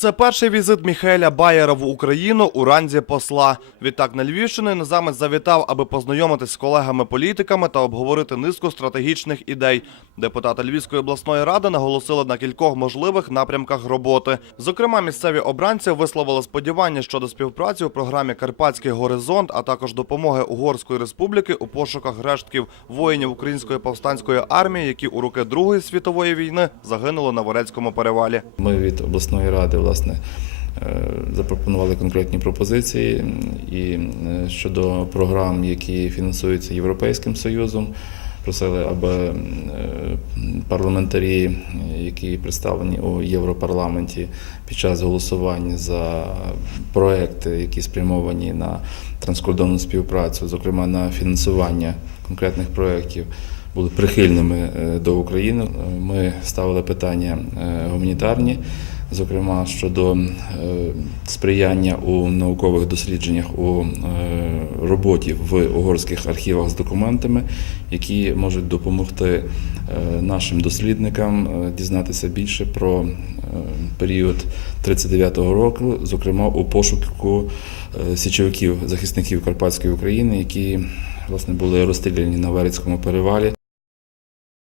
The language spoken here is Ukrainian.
Це перший візит Міхеля Байера в Україну у ранзі посла. Відтак на Львівщину іноземець завітав, аби познайомитись з колегами-політиками та обговорити низку стратегічних ідей. Депутати Львівської обласної ради наголосили на кількох можливих напрямках роботи. Зокрема, місцеві обранці висловили сподівання щодо співпраці у програмі Карпатський горизонт, а також допомоги Угорської республіки у пошуках рештків воїнів української повстанської армії, які у роки Другої світової війни загинули на Ворецькому перевалі. Ми від обласної ради власне е, запропонували конкретні пропозиції і е, щодо програм, які фінансуються Європейським Союзом. Просили, аби е, парламентарі, які представлені у Європарламенті під час голосування за проекти, які спрямовані на транскордонну співпрацю, зокрема на фінансування конкретних проєктів, були прихильними до України. Ми ставили питання гуманітарні, зокрема щодо е, сприяння у наукових дослідженнях у е, роботі в угорських архівах з документами, які можуть допомогти е, нашим дослідникам дізнатися більше про період 39-го року, зокрема у пошуку січовиків, захисників Карпатської України, які власне були розстріляні на Верецькому перевалі.